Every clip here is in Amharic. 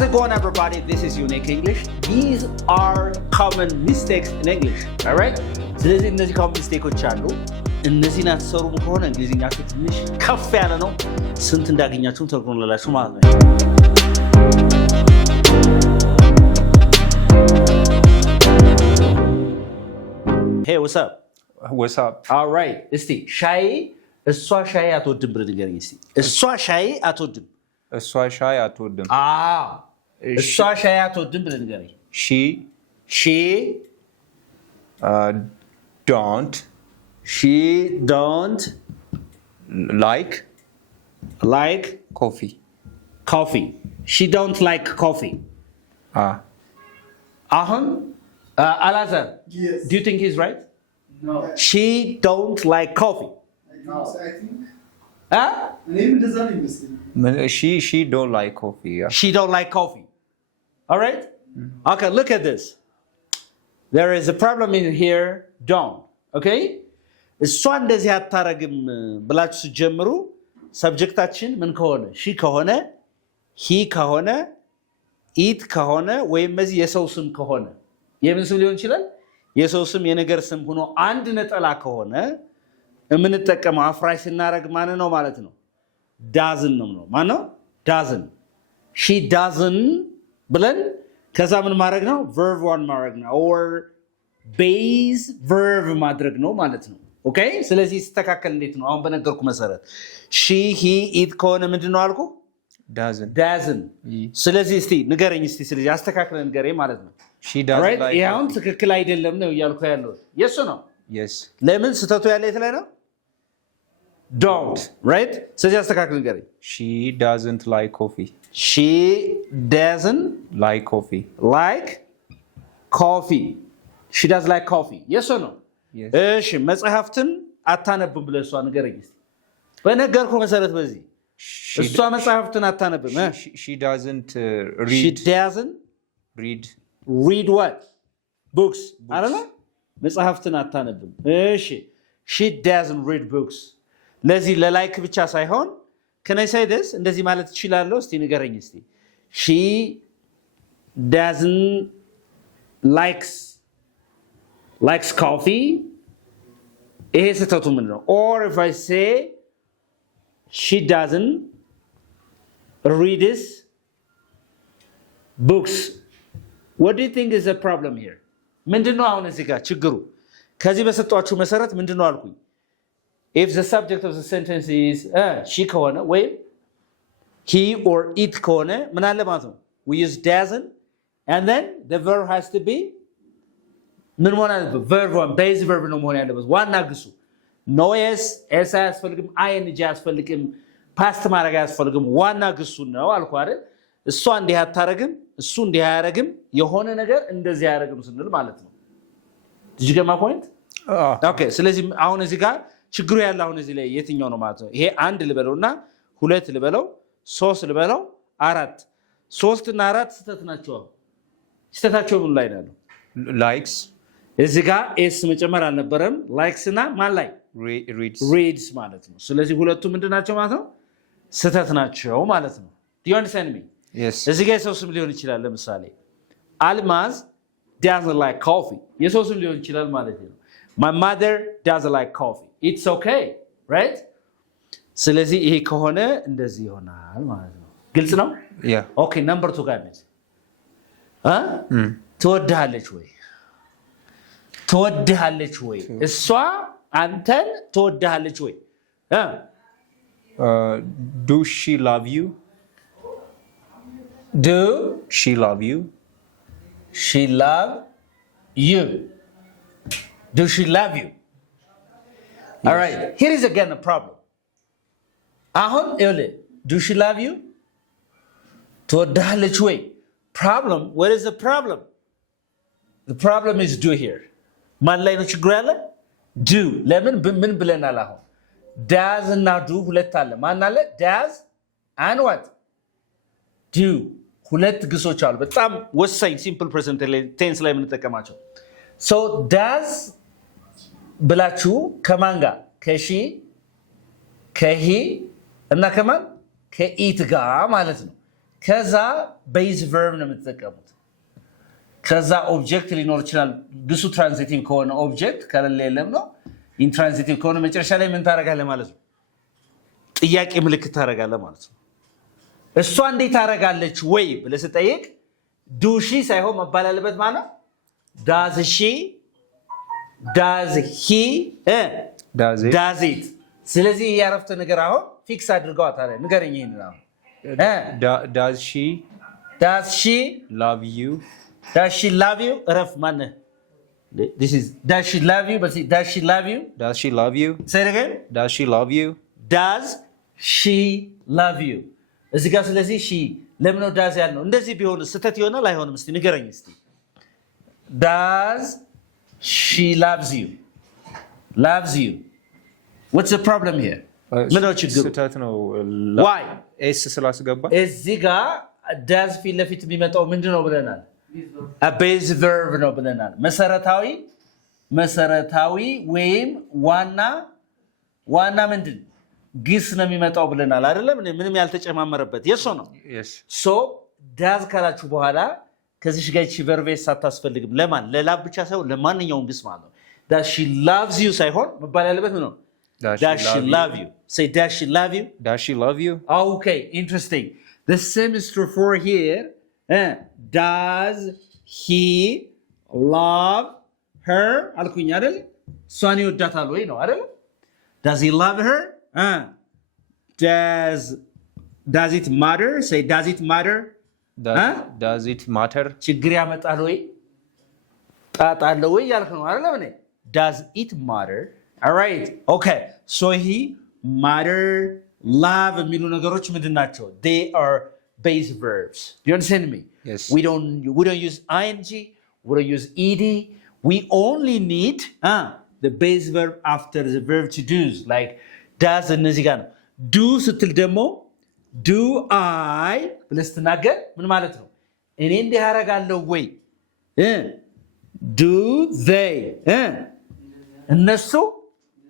How's it going, everybody? This is Unique English. These are common mistakes in English. All right? ስለዚህ እነዚህ common mistakes አሉ። እነዚህን አትሰሩም ከሆነ እንግሊዝኛችሁ ትንሽ ከፍ ያለ ነው። ስንት እንዳገኛችሁ ተርጉሙላችሁ ማለት ነው። Hey, what's up? What's up? All right. እስቲ ሻይ እሷ ሻይ አትወድም ብለህ ንገረኝ እስቲ። እሷ ሻይ አትወድም። እሷ ሻይ አትወድም። እሷ ሻይ አትወድም ብለህ ንገረኝ። She don't like coffee. She don't like coffee. Alazar, yes. Do you think he's right? No. She don't like coffee. I think. She don't like coffee. Yeah. She don't like coffee. All right? Okay, look at this. There is a problem in here. Don't. Okay? እሷ እንደዚህ አታረግም ብላችሁ ሲጀምሩ ሰብጀክታችን ምን ከሆነ she ከሆነ he ከሆነ it ከሆነ ወይም እዚህ የሰው ስም ከሆነ የምን ስም ሊሆን ይችላል? የሰው ስም የነገር ስም ሆኖ አንድ ነጠላ ከሆነ የምንጠቀመው አፍራሽ ስናረግ ማን ነው ማለት ነው? doesn't ነው። ማን ነው? doesn't. she doesn't ብለን ከዛ ምን ማድረግ ነው? verb one ማድረግ ነው or base verb ማድረግ ነው ማለት ነው። ኦኬ ስለዚህ ሲስተካከል እንዴት ነው? አሁን በነገርኩ መሰረት she he it ከሆነ ምንድነው አልኩ? doesn't. ስለዚህ እስቲ ንገረኝ እስቲ ስለዚህ አስተካክለን ንገረኝ ማለት ነው። she doesn't like ይሄን ትክክል አይደለም ነው እያልኩ ያለው። yes ነው? yes. ለምን ስተቱ ያለ የት ላይ ነው? don't. right? ስለዚህ አስተካክለን ንገረኝ። she doesn't like coffee. she doesn't like coffee. she does like coffee. yes or no? yes. እሺ መጽሐፍትን አታነብም ብለህ እሷ ንገረኝ እስቲ። በነገርኩ መሰረት በዚህ እሷ መጽሐፍትን አታነብም። she doesn't read. she doesn't read what? books. አይደለ? መጽሐፍትን አታነብም። እሺ she doesn't read books. ለዚህ ለላይክ ብቻ ሳይሆን can I say this? እንደዚህ ማለት እችላለሁ? እስቲ ንገረኝ እስቲ። she doesn't likes coffee. ይሄ ስህተቱ ምንድን ነው? or if I say she doesn't read books. What do you think is the problem here? ምንድነው አሁን እዚህ ጋር ችግሩ? ከዚህ በሰጧችሁ መሰረት ምንድነው አልኩኝ? if the subject of the sentence is she ከሆነ ወይም he or it ከሆነ ምን አለ ማለት ነው? we use doesn't and then the verb has to be ምን መሆን አለበት? verb one base verb ነው መሆን ያለበት። ዋና ግሱ no s አያስፈልግም፣ ing አያስፈልግም፣ ፓስት ማድረግ አያስፈልግም። ዋና ግሱ ነው አልኩ አይደል? እሷ እንዲህ አታረግም፣ እሱ እንዲህ አያረግም፣ የሆነ ነገር እንደዚህ አያረግም ስንል ማለት ነው። did you get my point? okay ስለዚህ አሁን እዚህ ጋር ችግሩ ያለው አሁን እዚህ ላይ የትኛው ነው ማለት ነው? ይሄ አንድ ልበለውና ሁለት ልበለው፣ ሶስት ልበለው፣ አራት። ሶስት እና አራት ስተት ናቸው። ስተታቸው ምን ላይ ነው? likes እዚህ ጋር ኤስ መጨመር አልነበረም። ላይክስ እና ማን ላይ? reads ማለት ነው። ስለዚህ ሁለቱ ምንድናቸው ማለት ነው? ስተት ናቸው ማለት ነው። do you understand me? yes. እዚህ ጋር የሰው ስም ሊሆን ይችላል። ለምሳሌ አልማዝ doesn't like coffee የሰው ስም ሊሆን ይችላል ማለት ነው። my mother doesn't like coffee. it's okay, right? ስለዚህ ይሄ ከሆነ እንደዚህ ይሆናል ማለት ነው። ግልጽ ነው? yeah. okay number 2 ጋር ነች። ትወድሃለች ወይ? እሷ አንተን ትወድሃለች ወይ? do she love you? do she love you? she love you? do she love you? yes. all right, here is again a problem. አሁን ይኸውልህ do she love you? ትወድሃለች ወይ? problem. what is the problem? the problem is do here. ማን ላይ ነው ችግሩ ያለ? do. ለምን ምን ብለናል አሁን? does እና do ሁለት አለ። ማን አለ? does and what? do. ሁለት ግሶች አሉ። በጣም ወሳኝ simple present tense ላይ የምንጠቀማቸው። so does ብላችሁ ከማን ጋር? ከሺ ከሂ እና ከማን ከኢት ጋር ማለት ነው። ከዛ ቤዝ ቨርብ ነው የምትጠቀሙት። ከዛ ኦብጀክት ሊኖር ይችላል። ግሱ ትራንዚቲቭ ከሆነ ኦብጀክት ከሌለ የለም ነው። ኢንትራንዚቲቭ ከሆነ መጨረሻ ላይ ምን ታደርጋለህ ማለት ነው? ጥያቄ ምልክት ታደርጋለህ ማለት ነው። እሷ እንዴት ታደርጋለች ወይ ብለህ ስጠይቅ ዱ ሺ ሳይሆን መባል ያለበት ማለት ነው ዳዝ ሺ ዳዝ ሂ ዳዝ ኢት። ስለዚህ ያረፍተ ነገር አሁን ፊክስ አድርገዋታል። ንገረኝ ይሄን ነው ዳዝ ሺ ላቭ ዩ Does she love you? Ref man. This is does she love you? But see, does she love you? Does she love you? Say it again. Does she love you? Does she love you? እዚህ ጋር ስለዚህ she ለምን ነው does ያልነው? እንደዚህ ቢሆን ስተት ይሆናል አይሆንም? እስቲ ንገረኝ እስቲ። Does she loves you? Loves you. What's the problem here? ምን ነው ችግሩ? ስተት ነው። Why? ኤስ ስላስገባ እዚህ ጋር does ፊት ለፊት የሚመጣው ምንድን ነው ብለናል? a base verb ነው ብለናል። መሰረታዊ ወይም ዋና ምንድን ግስ ነው የሚመጣው ብለናል አይደለም? ምንም ያልተጨማመረበት የሶ ነው። ሶ ዳዝ ካላችሁ በኋላ ከዚህ ጋር እቺ ቨርቤስ ሳታስፈልግም ለማን ለላብ ብቻ ሳይሆን ለማንኛውም ግስ ማለት ነው። that she loves you ሳይሆን መባል ያለበት ነው does she love you? Say does she love you? Does she love you? Okay, interesting. The same is true for here. Does he love her? አልኩኝ አይደል? እሷን ይወዳታል ወይ ነው አይደል? Does he love her? Does it matter? Say does it matter? Does it matter? ችግር ያመጣል ወይ? ጣጣ አለው ወይ ያልክ ነው አይደል? እኔ does it matter? All right. Okay. So he matter love የሚሉ ነገሮች ምንድን ናቸው? They are base verbs. Do you understand me? Yes. We don't use ing, we don't use ed. We only need the base verb after the verb to do. Like does እነዚህ ጋር ነው። do ስትል ደግሞ do I ብለህ ስትናገር ምን ማለት ነው? እኔ እንዲህ አደርጋለሁ ወይ? do they እነሱ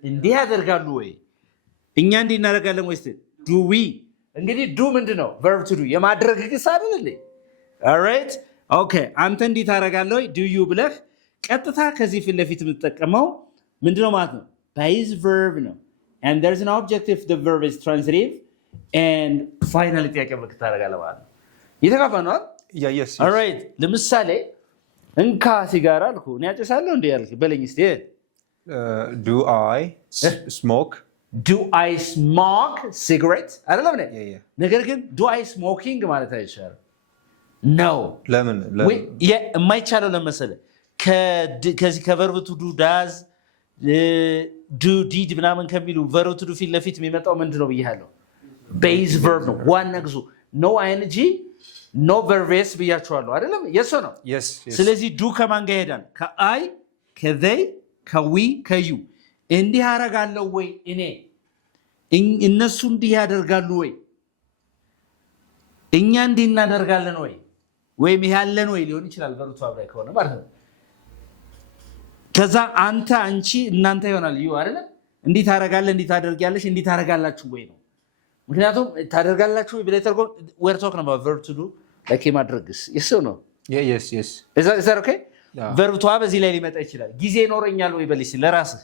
እንዲህ ያደርጋሉ ወይ? እኛ እንዲህ እናደርጋለን ወይ? do we እንግዲህ ዱ ምንድን ነው? verb to do የማድረግ ግስ አይደል እንዴ? alright okay አንተ እንዲህ ታደርጋለህ ወይ? do you ብለህ ቀጥታ ከዚህ ፊት ለፊት የምትጠቀመው ምንድነው ማለት ነው? base verb ነው and there's an object if the verb is transitive and finally ጥያቄ ምልክት ታደርጋለህ ማለት ነው። እየተጋባን ነው? yes. alright ለምሳሌ እንካ ሲጋራ አልኩ እኔ አጨሳለሁ እንዴ ያልክ በለኝ እስቲ። do I smoke? Do I smoke cigarettes? አይደለም ነኝ። ነገር ግን do I smoking ማለት አይቻልም። no ለምን የማይቻለው ለመሰለ ከዚህ ከቨርብ ቱ ዱ ዳዝ ዱ ዲድ ምናምን ከሚሉ ቨርብ ቱ ዱ ፊት ለፊት የሚመጣው ምንድነው ብያለሁ? ቤዝ ቨርብ ነው። ዋና ግሱ ኖ አይንጂ ኖ ቨርቤስ ብያችኋለሁ አይደለም? የሶ ነው። ስለዚህ ዱ ከማን ጋር ይሄዳል? ከአይ ከዘይ ከዊ ከዩ እንዲህ አደርጋለሁ ወይ? እኔ እነሱ እንዲህ ያደርጋሉ ወይ? እኛ እንዲህ እናደርጋለን ወይ? ወይም ያለን ወይ ሊሆን ይችላል ቨርቱ አብራይ ከሆነ ማለት ነው። ከዛ አንተ አንቺ እናንተ ይሆናል ዩ አይደለ? እንዲህ ታደርጋለህ፣ እንዲህ ታደርጊያለሽ፣ እንዲህ ታደርጋላችሁ ወይ ነው። ምክንያቱም ታደርጋላችሁ ወይ ብለህ ተርጎም we're talking about verb to do like የማድረግስ የሱ ነው። yes is that okay? verb to have በዚህ ላይ ሊመጣ ይችላል። ጊዜ ይኖረኛል ወይ በልሽ ለራስህ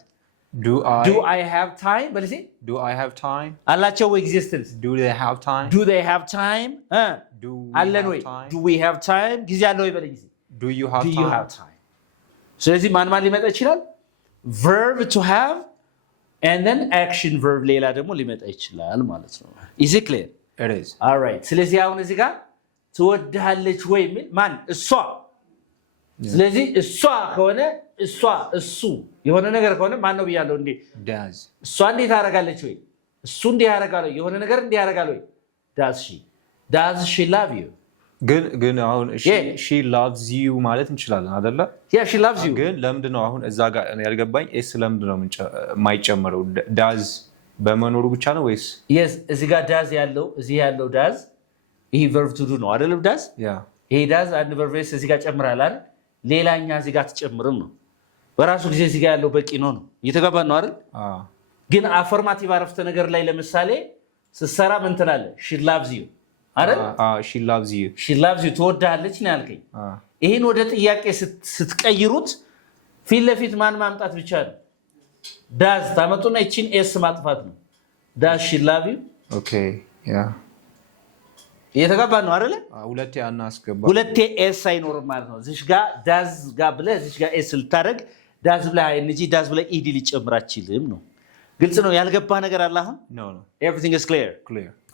do I have time በልሽ do I have time አላቸው ወይ existence do they have time አለን ወይ do we have time ጊዜ አለ ወይ በልሽ do you have time ስለዚህ ማን ሊመጣ ይችላል? verb to have and then action verb ሌላ ደግሞ ሊመጣ ይችላል ማለት ነው። is it clear? it is. all right ስለዚህ አሁን እዚህ ጋር ትወድሃለች ወይ የሚል ማን? እሷ። ስለዚህ እሷ ከሆነ እሱ የሆነ ነገር ከሆነ ማን ነው ብያለሁ እንዴ? does እሷ እንዴት ታደርጋለች ወይ? እሱ እንዲህ ያደርጋል ወይ? የሆነ ነገር እንዲህ ያደርጋል ወይ? does she love you? ግን አሁን she loves you ማለት እንችላለን አይደለ? she loves you ግን ለምንድን ነው አሁን እዛ ጋር ያልገባኝ ኤስ ለምንድን ነው የማይጨመረው? does በመኖሩ ብቻ ነው ወይስ? yes እዚህ ጋር does ያለው እዚህ ያለው does ይሄ verb to do ነው አይደለም? does ይሄ does አንድ verb እዚህ ጋር ጨምራል አይደል? ሌላኛ እዚህ ጋር ትጨምርም ነው። በራሱ ጊዜ እዚህ ጋር ያለው በቂ ነው። እየተጋባን ነው አይደል? ግን አፈርማቲቭ አረፍተ ነገር ላይ ለምሳሌ ስትሰራ ምን ትላለህ? she loves you አይደል? she loves you ትወዳለች ነው ያልከኝ። ይሄን ወደ ጥያቄ ስትቀይሩት ፊት ለፊት ማን ማምጣት ብቻ ነው? ዳዝ ታመጡና እቺን ኤስ ማጥፋት ነው። ዳዝ she love you okay yeah እየተጋባ ነው አይደል? ሁለቴ አናስገባ ሁለቴ ኤስ አይኖርም ማለት ነው። እዚህ ጋር ዳዝ ጋር ብለህ እዚህ ጋር ኤስ ልታረግ ዳዝ ብለህ እንጂ ዳዝ ብለህ ኢዲ ሊጨምር አይችልም ነው። ግልጽ ነው። ያልገባ ነገር አለ አሁን? no everything is clear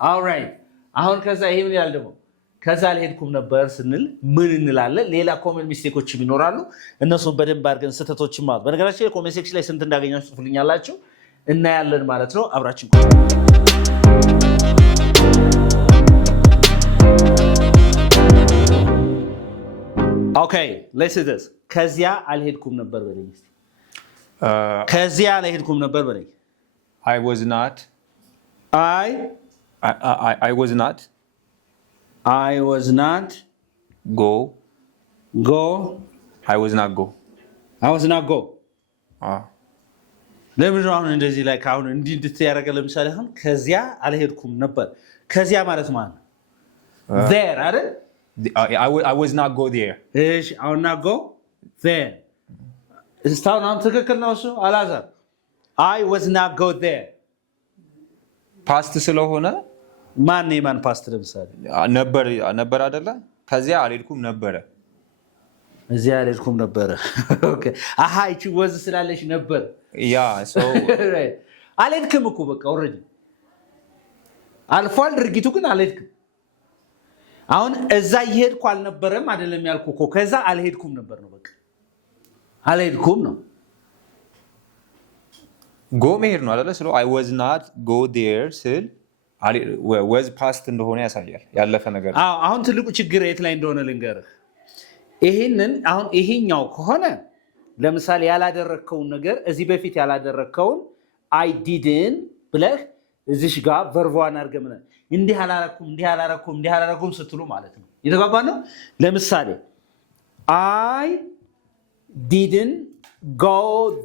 all right አሁን ከዛ ይሄ ምን ያህል ደግሞ ከዛ አልሄድኩም ነበር ስንል ምን እንላለን? ሌላ ኮመን ሚስቴኮችም ይኖራሉ። እነሱን በደንብ አድርገን ስህተቶችም ማለት በነገራችን ላይ ኮሜንት ሴክሽን ላይ ስንት እንዳገኛችሁ ጽፉልኛላችሁ እናያለን ማለት ነው። አብራችን ቆዩ። Okay, let's do this. ከዚያ አልሄድኩም ነበር በለኝ። ከዚያ አልሄድኩም ነበር በለኝ። I was not go I was not go ለምን ነው አሁን እንደዚህ ላይ ካሁን እንዲህ እንድትያረገ ለምሳሌ አሁን ከዚያ አልሄድኩም ነበር። ከዚያ ማለት ማለት there አይደል? I was not go there. እሺ I will not go there. እስታውን አሁን ትክክል ነው እሱ አላዛር። I was not go there. ፓስት ስለሆነ ማን ፓስት ለምሳሌ ነበር አይደለ? ከዚያ አልሄድኩም ነበረ። እዚያ አልሄድኩም ነበረ። ኦኬ አሃ እቺ was ስላለሽ ነበር። so አልሄድክም እኮ በቃ ኦሬዲ አልፏል ድርጊቱ ግን አልሄድክም። አሁን እዛ ይሄድኩ አልነበረም አይደለም ያልኩ እኮ ከዛ አልሄድኩም ነበር ነው በቃ አልሄድኩም ነው። go መሄድ ነው አይደለ? I was not go there ስል was past እንደሆነ ያሳያል ያለፈ ነገር። አሁን ትልቁ ችግር የት ላይ እንደሆነ ልንገርህ። ይሄንን አሁን ይሄኛው ከሆነ ለምሳሌ ያላደረከውን ነገር እዚህ በፊት ያላደረከውን I didn't ብለህ እዚሽ ጋር ቨርቧን አድርገህ እንዲህ አላረኩም ስትሉ ማለት ነው። የተጋባ ነው። ለምሳሌ I didn't go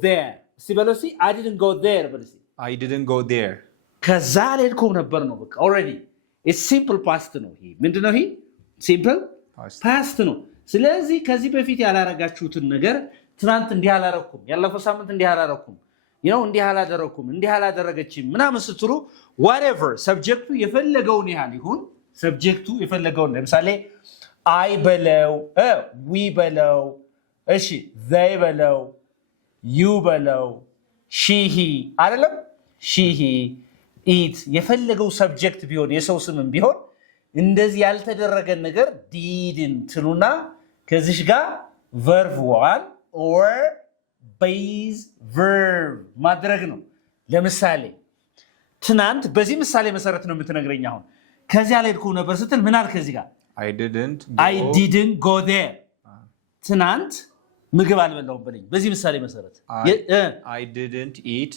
there ሲበለሲ I didn't go there በለሲ I didn't go there ከዛ አልሄድኩም ነበር ነው በቃ ኦሬዲ it's simple past ነው። ይሄ ምንድነው? ይሄ simple past ነው። ስለዚህ ከዚህ በፊት ያላረጋችሁትን ነገር ትናንት እንዲህ አላረኩም፣ ያለፈው ሳምንት እንዲህ አላረኩም፣ እንዲህ አላደረኩም፣ እንዲህ አላደረገችም ምናምን ስትሉ whatever ሰብጀክቱ የፈለገውን ያህል ይሁን ሰብጀክቱ የፈለገውን ለምሳሌ I በለው we በለው እሺ they በለው you በለው she he አይደለም she he it የፈለገው ሰብጀክት ቢሆን የሰው ስምም ቢሆን እንደዚህ ያልተደረገ ነገር didn't ትሉና ከዚህ ጋር verb one or base verb ማድረግ ነው። ለምሳሌ ትናንት በዚህ ምሳሌ መሰረት ነው የምትነግረኝ። አሁን ከዚያ አልሄድኩም ነበር ስትል ምን አልክ? ከዚህ ጋር I didn't go there ትናንት ምግብ አልበላሁም በለኝ። በዚህ ምሳሌ መሰረት I didn't eat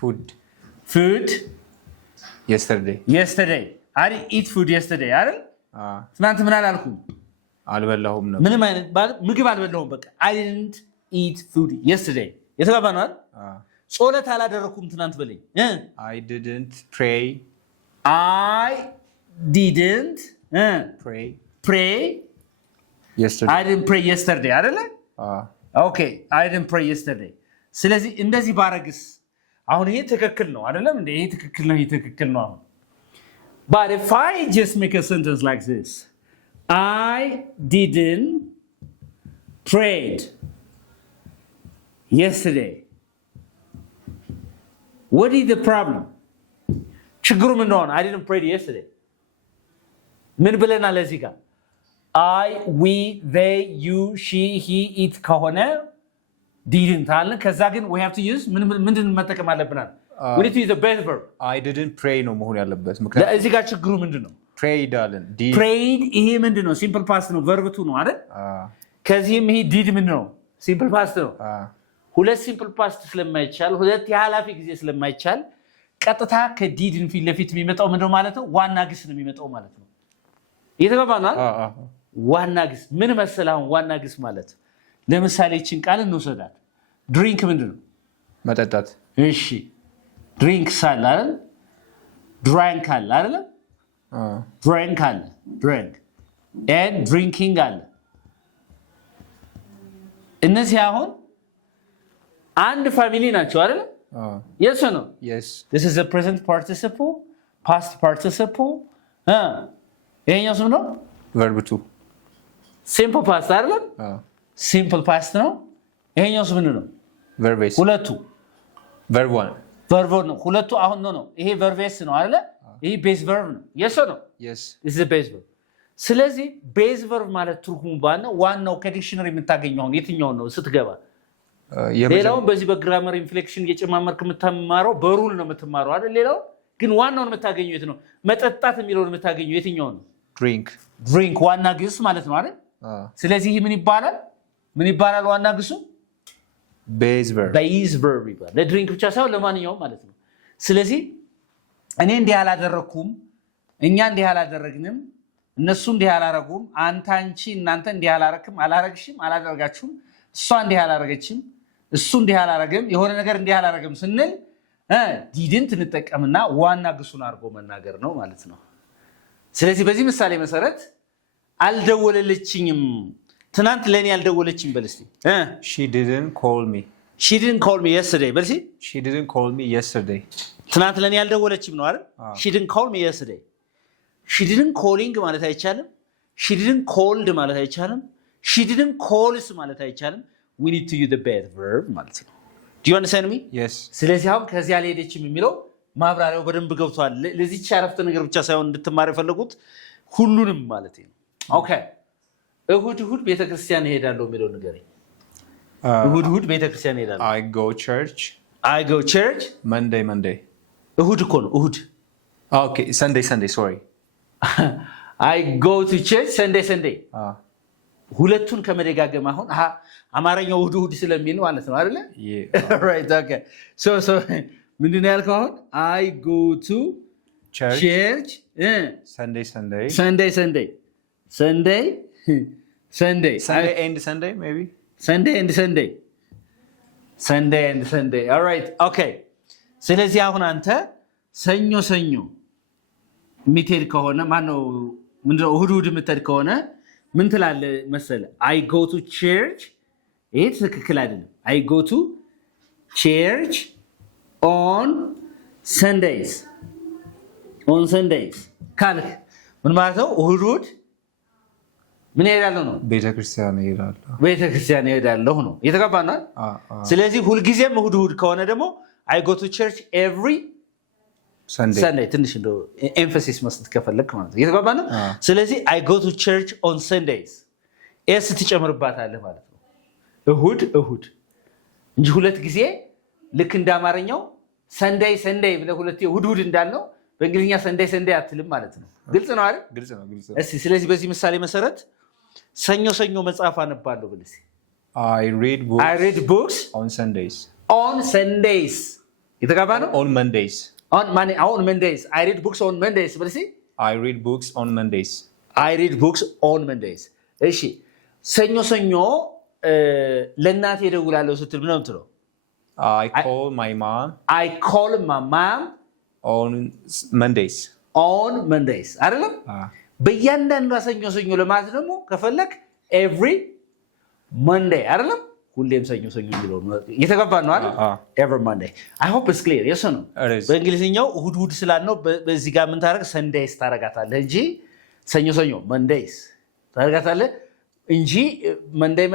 food yesterday I didn't eat food yesterday አይደል? ትናንት ምን አላልኩም? አልበላሁም ነበር። ምንም አይነት ምግብ አልበላሁም በቃ I didn't eat food yesterday። የተባባነው አይደል? ጾለት አላደረኩም ትናንት በለኝ። I didn't pray yesterday አይደለ? Okay I didn't pray yesterday። ስለዚህ እንደዚህ ባረግስ አሁን ይሄ ትክክል ነው አይደለም እንዴ? ይሄ ትክክል ነው፣ ይሄ ትክክል ነው። አሁን but if I just make a sentence like this I didn't prayed yesterday what is the problem? ችግሩ ምን ነው? I didn't pray yesterday ምን ብለናል ለዚህ ጋር I we they you she he it ከሆነ didn't አለ። ከዛ ግን we have to use ምንድን መጠቀም አለብናል? we need to use the base verb I didn't pray ነው መሆን ያለበት። ምክንያቱም እዚህ ጋር ችግሩ ምንድነው? prayed አለን prayed ይሄ ምንድነው? simple past ነው verb to ነው አይደል? ከዚህም ይሄ did ምንድነው? simple past ነው። ሁለት simple past ስለማይቻል ሁለት የሐላፊ ጊዜ ስለማይቻል ቀጥታ ከዲድን ፊት ለፊት የሚመጣው ምንድነው ማለት ነው? ዋና ግስ ነው የሚመጣው ማለት ነው። እየተባባናል። ዋና ግስ ምን መሰለህ? አሁን ዋና ግስ ማለት ለምሳሌ እቺን ቃል እንውሰዳት። ድሪንክ ምንድነው? መጠጣት። እሺ ድሪንክ ሳለ አይደል? drank አለ አይደለ? drank አለ drank and drinking አለ። እነዚህ አሁን አንድ ፋሚሊ ናቸው አይደለ? yes or no? Yes. This is the present participle, past participle. ይሄኛው ስም ነው? Verb 2. simple past አይደለ? simple past ነው። ይሄኛው ስም ነው? Verb S. ሁለቱ Verb 1. verb ነው። ሁለቱ አሁን ነው። ይሄ verb S ነው አይደለ? ይሄ base verb ነው። yes or no? Yes. this is the base verb. ስለዚህ base verb ማለት ትርጉሙ ባነው ዋናው ከዲክሽነሪ የምታገኘው የትኛው ነው ስትገባ? ሌላውን በዚህ በግራመር ኢንፍሌክሽን እየጨማመርክ የምትማረው በሩል ነው የምትማረው አይደል? ሌላው ግን ዋናውን የምታገኘው የት ነው? መጠጣት የሚለውን የምታገኘው የትኛው ነው? ድሪንክ ዋና ግስ ማለት ነው አይደል? ስለዚህ ምን ይባላል? ምን ይባላል ዋና ግሱ? ቤዝ ቨርብ ይባላል። ለድሪንክ ብቻ ሳይሆን ለማንኛውም ማለት ነው። ስለዚህ እኔ እንዲህ አላደረኩም፣ እኛ እንዲህ አላደረግንም፣ እነሱ እንዲህ አላረጉም፣ አንተ አንቺ እናንተ እንዲህ አላረክም፣ አላረግሽም፣ አላደረጋችሁም፣ እሷ እንዲህ አላረገችም፣ እሱ እንዲህ አላረገም፣ የሆነ ነገር እንዲህ አላረገም ስንል ዲድንት እንጠቀምና ዋና ግሱን አድርጎ መናገር ነው ማለት ነው። ስለዚህ በዚህ ምሳሌ መሰረት አልደወለለችኝም፣ ትናንት ለኔ አልደወለችም በል እስቲ። she didn't call me yesterday በል እስቲ። she didn't call me yesterday ትናንት ለኔ አልደወለችም ነው አይደል? she didn't call me yesterday she didn't calling ማለት አይቻልም። she didn't called ማለት አይቻልም። she didn't calls ማለት አይቻልም። we need to use the bad verb ማለት ነው። do you understand me? yes። ስለዚህ አሁን ከዚህ አልሄደችም የሚለው ማብራሪያው በደንብ ገብቷል። ለዚህ አረፍተ ነገር ብቻ ሳይሆን እንድትማር የፈለጉት ሁሉንም ማለት ነው። ኦኬ እሁድ ቤተክርስቲያን እሄዳለሁ የሚለው ንገረኝ። እሁድ ቤተክርስቲያን እሄዳለሁ። I go church Monday እሁድ እኮ ነው እሁድ። okay Sunday sorry I go to church Sunday ሁለቱን ከመደጋገም አሁን አማርኛው እሁድ ስለሚል ማለት ነው አይደለ? right okay so ምንድነው ያልከው አሁን? I go to church Sunday and Sunday maybe Sunday and Sunday all right okay ስለዚህ አሁን አንተ ሰኞ የምትሄድ ከሆነ ማነው ምንድነው እሁድ የምትሄድ ከሆነ ምን ትላለህ መሰለህ? I go to church ይሄ ትክክል አይደለም። I go to church on Sundays ካልክ ምን ማለት ነው? እሁድ ምን እሄዳለሁ ነው? ቤተክርስቲያን እሄዳለሁ ነው። እየተገባን ነው? ስለዚህ ሁልጊዜም እሁድ ከሆነ ደግሞ I go to church every Sunday ትንሽ እንደው ኤምፋሲስ መስጠት ከፈለክ ማለት ነው። እየተገባን ነው? ስለዚህ I go to church on Sundays ኤስ ትጨምርባታለህ ማለት ነው። እሁድ እንጂ ሁለት ጊዜ ልክ እንደ አማርኛው ሰንደይ ብለህ ሁለት እሁድ እንዳልነው በእንግሊዝኛ ሰንደይ አትልም ማለት ነው። ግልጽ ነው አይደል? ግልጽ ነው። እስቲ ስለዚህ በዚህ ምሳሌ መሰረት ሰኞ መጽሐፍ አነባለሁ ብለህ I read books on Sundays የተጋባ ነው። on Mondays I read books on Mondays ብለህ I read books on Mondays እሺ ሰኞ ለእናቴ እደውላለሁ ስትል ምን ነው የምትለው? I call my mom on Mondays አይደለም? በእያንዳንዷ ሰኞ ለማለት ደግሞ ከፈለክ every Monday አይደለም? ሁሌም ሰኞ የሚለው እየተገባ ነው አይደል? every Monday I hope it's clear yes or no? በእንግሊዝኛው እሁድ ስላልነው በዚህ ጋር ምን ታደርግ Sundays ታደርጋታለህ እንጂ ሰኞ Mondays ታደርጋታለህ እንጂ Monday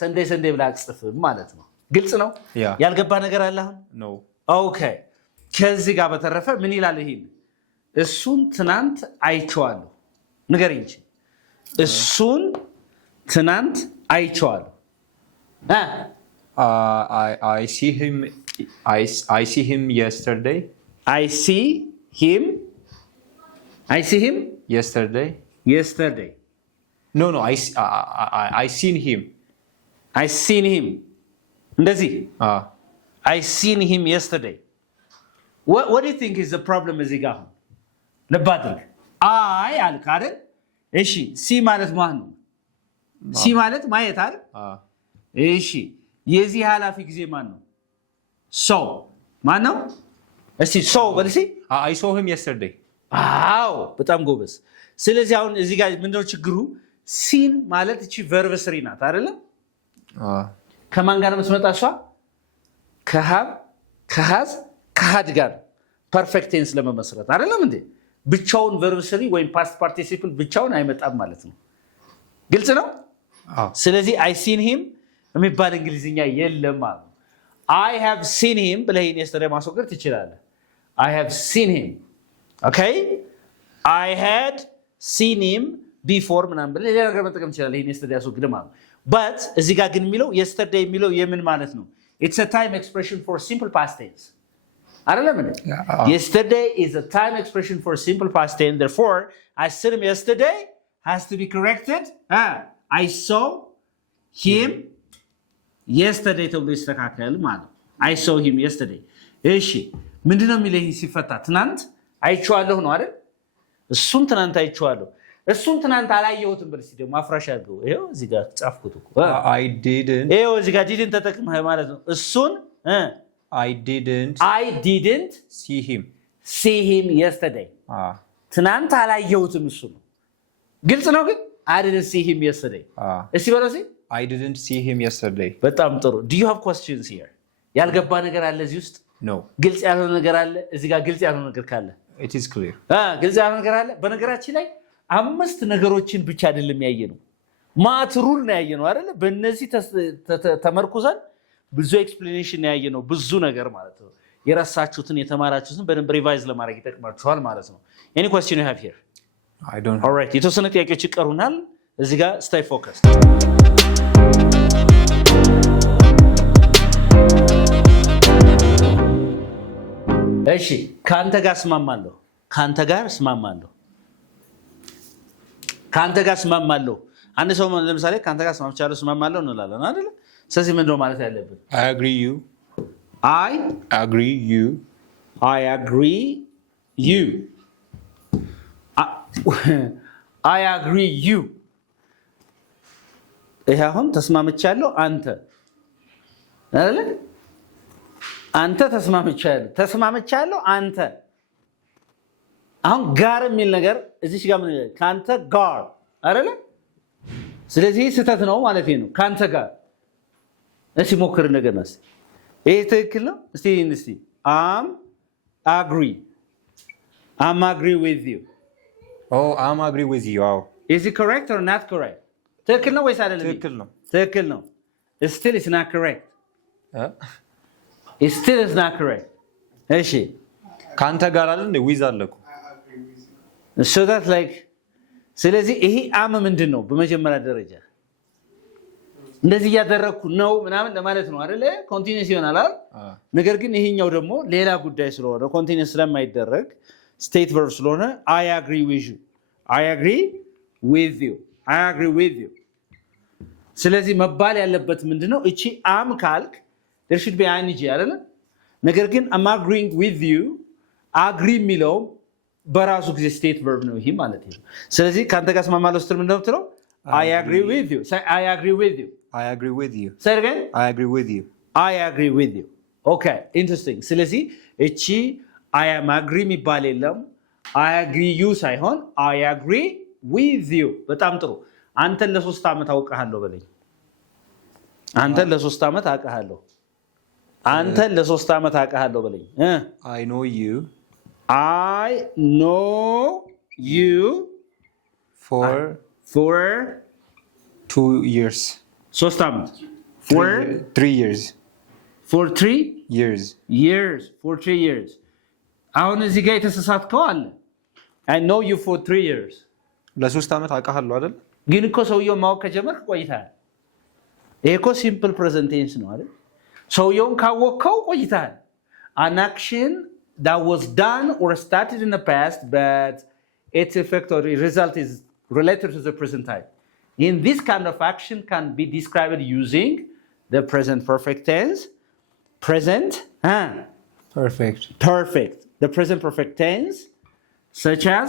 Sunday ብላ አጽፍም ማለት ነው። ግልጽ ነው? ያልገባ ነገር አለ አሁን? no okay ከዚህ ጋር በተረፈ ምን ይላል ይሄ? እሱን ትናንት አይቼዋለሁ ንገረኝ እንጂ እሱን ትናንት አይቼዋለሁ። I see him yesterday. I see him yesterday. No, I seen him. እንደዚህ I seen him yesterday. What do you think is the problem እዚህ ጋር? ልብ አድርግ። አይ አልክ አይደል? እሺ ሲ ማለት ማን ነው? ሲ ማለት ማየት አይደል? እሺ የዚህ ኃላፊ ጊዜ ማን ነው? ሰው ማን ነው? እስቲ ሰው በል እስቲ። I saw him yesterday. አዎ በጣም ጎበዝ። ስለዚህ አሁን እዚህ ጋር ምንድነው ችግሩ? ሲን ማለት እቺ ቨርብ ስሪ ናት አይደለ? ከማን ጋር መስመጣ እሷ? ከሃብ ከሃዝ ከሃድ ጋር ፐርፌክት ቴንስ ለመመስረት አይደለም እንዴ? ብቻውን ቨርብ ስሪ ወይም ፓስት ፓርቲሲፕል ብቻውን አይመጣም ማለት ነው። ግልጽ ነው? ስለዚህ አይ ሲን ሂም የሚባል እንግሊዝኛ የለም ማለት ነው። አይ ሃቭ ሲን ሂም ብለህ የስተርዴይ ማስወገድ ትችላለህ። አይ ሃቭ ሲን ሂም ኦኬ። አይ ሃድ ሲን ሂም ቢፎር ምናምን ብለህ ሌላ ነገር መጠቀም ትችላለህ። የስተርዴይ አስወግድ ማለት ነው። በት እዚህ ጋር ግን የሚለው የስተርዴይ የሚለው የምን ማለት ነው? It's a time expression for simple past tense. አይደለም እንዴ? Yesterday is a time expression for simple past tense. Therefore, I saw him yesterday has to be corrected. I saw him yesterday ተብሎ ይስተካከል ማለት ነው። I saw him yesterday. እሺ ምንድነው የሚለው ሲፈታ? ትናንት አይቼዋለሁ ነው አይደል? እሱን ትናንት አይቼዋለሁ። እሱን ትናንት አላየሁትም ብለህ ደግሞ አፍራሽ አድርገው። ይሄው እዚህ ጋር ጻፍኩት እኮ I didn't ይሄው እዚህ ጋር didn't ተጠቅመህ ማለት ነው። እሱን I didn't see him yesterday ትናንት አላየሁትም እሱ ነው። ግልጽ ነው ግን I didn't see him yesterday እስቲ በለው እስቲ I didn't see him yesterday። በጣም ጥሩ። Do you have questions here? ያልገባ ነገር አለ እዚህ ውስጥ? No። ግልጽ ያልሆነ ነገር አለ እዚህ ጋር? ግልጽ ያልሆነ ነገር ካለ It is clear። ግልጽ ያልሆነ ነገር አለ። በነገራችን ላይ 5 ነገሮችን ብቻ አይደለም ያየነው፣ ማት ሩል ነው ያየነው አይደል? በእነዚህ ተመርኩዘን ብዙ ኤክስፕሌኔሽን ያየነው፣ ብዙ ነገር ማለት ነው። የራሳችሁትን የተማራችሁትን በደንብ ሪቫይዝ ለማድረግ ይጠቅማችኋል ማለት ነው። Any question you have here? I don't have. All right። የተወሰነ ጥያቄዎች ይቀሩናል። እዚህ ጋር stay focused። እሺ ካንተ ጋር እስማማለሁ። ካንተ ጋር እስማማለሁ። ካንተ ጋር እስማማለሁ። አንድ ሰው ለምሳሌ ካንተ ጋር እስማምቻለሁ እስማማለሁ እንላለን አይደል? ስለዚህ ምንድን ነው ማለት ያለብን? I agree you I agree you I agree you ይሄ አሁን ተስማምቻለሁ አንተ አይደል? አንተ ተስማምቻለሁ አንተ። አሁን ጋር የሚል ነገር እዚህ ጋር ምን ካንተ ጋር አይደል? ስለዚህ ስህተት ነው ማለት ነው። ካንተ ጋር እሺ ሞክር እንደገና እስቲ። ይሄ ትክክል ነው? እስቲ I'm agree with you። Oh, I'm agree with you። Is it correct or not correct? ትክክል ነው ወይስ አይደለም? ትክክል ነው። Still it's not correct። It still is not correct። እሺ ካንተ ጋር አይደል እንደ with አለኩ። So that like ስለዚህ ይሄ አም ምንድን ነው? በመጀመሪያ ደረጃ እንደዚህ እያደረግኩ ነው ምናምን ለማለት ነው አይደለ? ኮንቲኒየስ ይሆናል አይደል? ነገር ግን ይሄኛው ደግሞ ሌላ ጉዳይ ስለሆነ ኮንቲኒየስ ስለማይደረግ ስቴት ቨርብ ስለሆነ I agree with you I agree with you። ስለዚህ መባል ያለበት ምንድነው? እቺ አም ካልክ there should be ing አይደለ? ነገር ግን I'm agreeing with you agree የሚለው በራሱ ጊዜ ስቴት ቨርብ ነው ይሄ ማለት ነው። ስለዚህ ካንተ ጋር እስማማለሁ ስትል ምንድነው የምትለው? I agree with you። Say I agree with you። I agree with you። Say it again። I agree with you። I agree with you። Okay, interesting። ስለዚህ እቺ I am agree የሚባል የለም። I agree you ሳይሆን I agree with you። በጣም ጥሩ። አንተን ለ3 ዓመት አውቀሃለሁ በለኝ። አንተን ለ3 ዓመት አውቀሃለሁ። አንተን ለ3 ዓመት አውቀሃለሁ በለኝ። I know you for 2 years። 3 ዓመት 3 years for 3 years for 3 years። አሁን እዚህ ጋር የተሳሳትከው አለ። I know you for 3 years። ለ3 ዓመት አውቀሃለሁ አይደል? ግን እኮ ሰውየው ማወቅ ከጀመርክ ቆይተሃል። ይሄ እኮ ሲምፕል ፕሬዘንት ቴንስ ነው አይደል? ሰውየውን ካወቅከው ቆይተሃል። An action that was done or started in the past but its effect or result is related to the present time. In this kind of action can be described using the present perfect tense. Perfect. The present perfect tense such as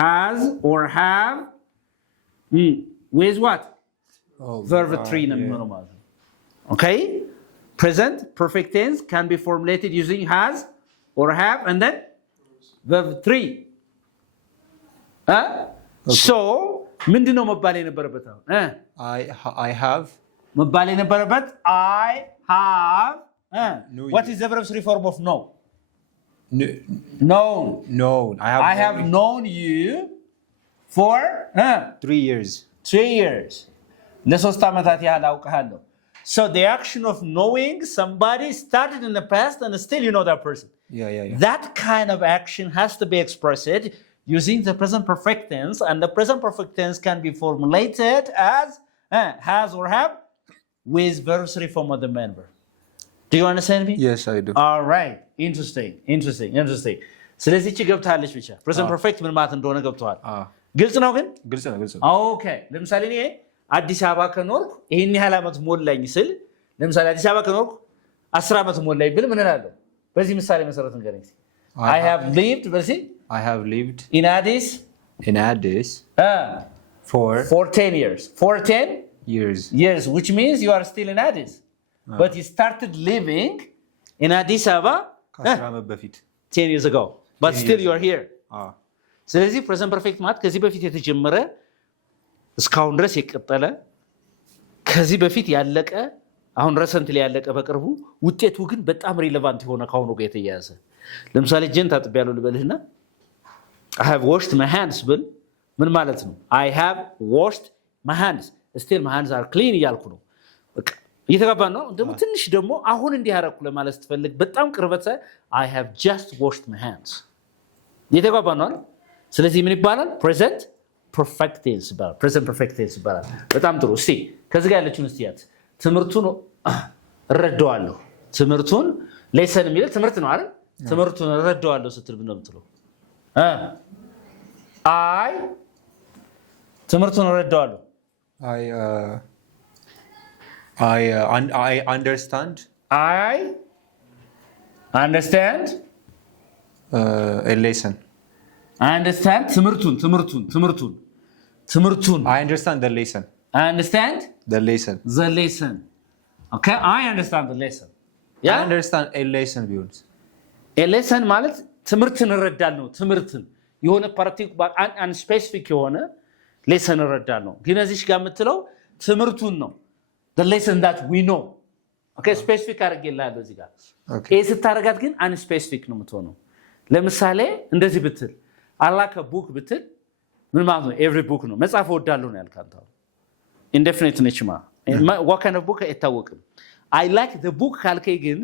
has or have with what? Verb 3 ነው የሚሆነው ማለት ነው። Okay? Present perfect tense can be formulated using has or have and then verb 3 So ምንድነው መባል የነበረበት አሁን I have መባል የነበረበት I have what is the verb form of know? known. I have known you for 3 years. 3 years. ለሶስት ዓመታት ያህል አውቃለሁ. So the action of knowing somebody started in the past and still you know that person. Yeah. That kind of action has to be expressed using the present perfect tense, and the present perfect tense can be formulated as has or have with verbs form of the main verb. Do you understand me? Yes, I do. All right. Interesting. ስለዚህ እቺ ገብታለች ብቻ present perfect ምን ማለት እንደሆነ ገብቷል። ግልጽ ነው ግን? ግልጽ ነው። ኦኬ ለምሳሌ እኔ አዲስ አበባ ከኖርኩ ይሄን ያህል ዓመት ሞላኝ ስል ለምሳሌ አዲስ አበባ ከኖርኩ 10 ዓመት ሞላኝ ብል ምን እላለሁ? በዚህ ምሳሌ መሰረት እንገናኝ። I have lived in Addis for 10 years. For 10 years, which means you are still in Addis. But you started living in Addis Ababa 10 years ago. But still you are here. ስለዚህ present perfect ማለት ከዚህ በፊት የተጀመረ እስካሁን ድረስ የቀጠለ ከዚህ በፊት ያለቀ አሁን recently ያለቀ በቅርቡ ውጤቱ ግን በጣም ሪሌቫንት የሆነ ካሁኑ ጋር የተያያዘ ለምሳሌ ጀን ታጥቢያለሁ ልበልህና I have washed my hands ብል ምን ማለት ነው? I have washed my hands. Still my hands are clean እያልኩ ነው። በቃ እየተጋባን ነው። ደግሞ ትንሽ ደግሞ አሁን እንዲህ አደረኩ ለማለት ስትፈልግ በጣም ቅርበት I have just washed my hands. እየተጋባን ነው። ስለዚህ ምን ይባላል? present perfect tense ይባላል። በጣም ጥሩ። እስቲ ከዚህ ጋር ያለችውን እስቲያት ትምህርቱን እረዳዋለሁ። ትምህርቱን ሌሰን የሚለው ትምህርት ነው አይደል? ትምህርቱን እረዳዋለሁ ስትል ምን ነው የምትለው? I ትምህርቱን እረዳዋለሁ። I understand. I understand a lesson. I understand ትምህርቱን I understand the lesson. I understand the lesson. Okay, I understand the lesson. I understand a lesson ቢሆንስ a lesson ማለት ትምህርትን እረዳለሁ። ትምህርትን የሆነ ፓርቲኩላር አንድ ስፔሲፊክ የሆነ lesson እረዳለሁ። ግን እዚህ ጋር የምትለው ትምህርቱን ነው። the lesson that we know. Okay, specific አድርጌልሃለሁ እዚህ ጋር። ይሄ ስታረጋት ግን አንስፔሲፊክ ነው የምትሆነው። ለምሳሌ እንደዚህ ብትል I like a book ብትል ምን ማለት ነው? every book ነው። መጽሐፍ እወዳለሁ ነው ያልካንተ። indefinite ነች ማ what kind of book አይታወቅም። I like the book ካልከኝ ግን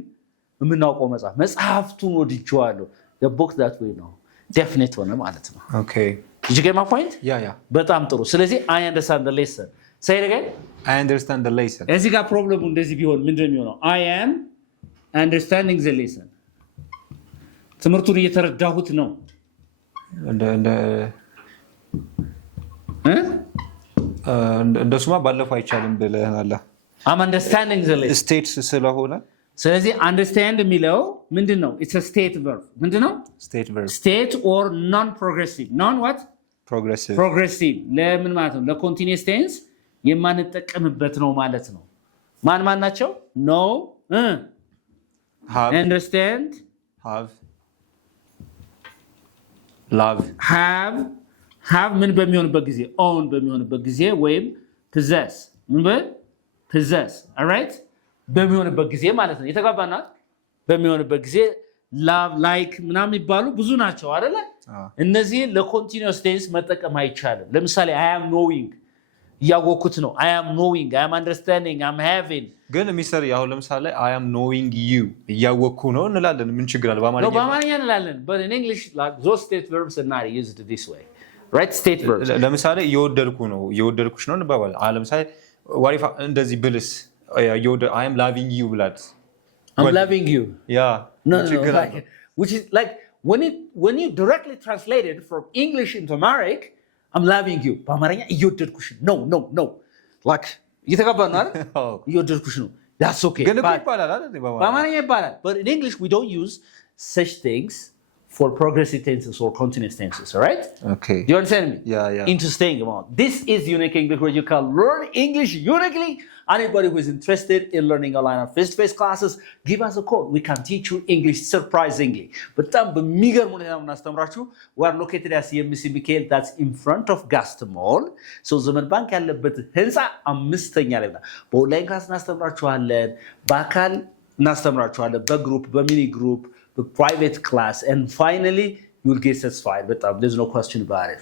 የምናውቀው መጽሐፍቱን ወድጄዋለሁ። the book that we know definite ሆነ ማለት ነው። Okay. Did you get my point? Yeah. በጣም ጥሩ። ስለዚህ I understand the lesson. Say it again. I understand the lesson. እዚህ ጋር ፕሮብሌሙ እንደዚህ ቢሆን ምንድነው የሚሆነው? I am understanding the lesson. ትምህርቱን እየተረዳሁት ነው። እንደሱማ ባለፈው አይቻልም ብለናል። I'm understanding the lesson. ስቴት ስለሆነ ስለዚህ understand የሚለው ምንድነው? It's a state verb. ምንድነው? state verb. State or non progressive. Non what? Progressive. ለምን ማለት ነው? ለኮንቲኒየስ ቴንስ የማንጠቀምበት ነው ማለት ነው። ማን ናቸው? know, have, understand, have, love, have ምን በሚሆንበት ጊዜ own በሚሆንበት ጊዜ ወይም possess possess. all right? በሚሆንበት ጊዜ ማለት ነው። የተጋባናል። በሚሆንበት ጊዜ love, like ምናምን ይባሉ ብዙ ናቸው አይደለ? እነዚህ ለኮንቲኒየስ ቴንስ መጠቀም አይቻልም። ለምሳሌ I am knowing ያወኩት ነው። I am knowing, I am understanding, I am having ግን ሚስተር ያው ለምሳሌ I am knowing you ያወኩ ነው እንላለን። ምን ችግር አለ? በአማርኛ እንላለን። but in English like those state verbs are not used this way. right? State verbs ለምሳሌ የወደድኩሽ ነው እንባባለን። ለምሳሌ what if እንደዚህ ብልስ I am loving you ብላት I'm loving you. Yeah. No, like, which is like when you directly translate it from English into Amharic, I'm loving you. በአማርኛ እየወደድኩሽ ነው like እየተጋባን ነው አይደል? እየወደድኩሽ ነው። That's okay. ግን ይባላል አይደል? በአማርኛ ይባላል. But in English we don't use such things for progressive tenses or continuous tenses, all right? Okay. Do you understand me? Yeah. Interesting amount. This is Unique English, where you can learn English uniquely. Anybody who is interested in learning online or face-to-face classes, give us a call. We can teach you English surprisingly. But we are located at CMC Mikhail, that's in front of Gaston Mall. So Zaman Bank ያለበት ህንፃ አምስተኛ ላይ ነው። በኦንላይን ክላስ እናስተምራችኋለን፣ በአካል እናስተምራችኋለን፣ በግሩፕ በሚኒ ግሩፕ private class, and finally you will get satisfied. But there's no question about it.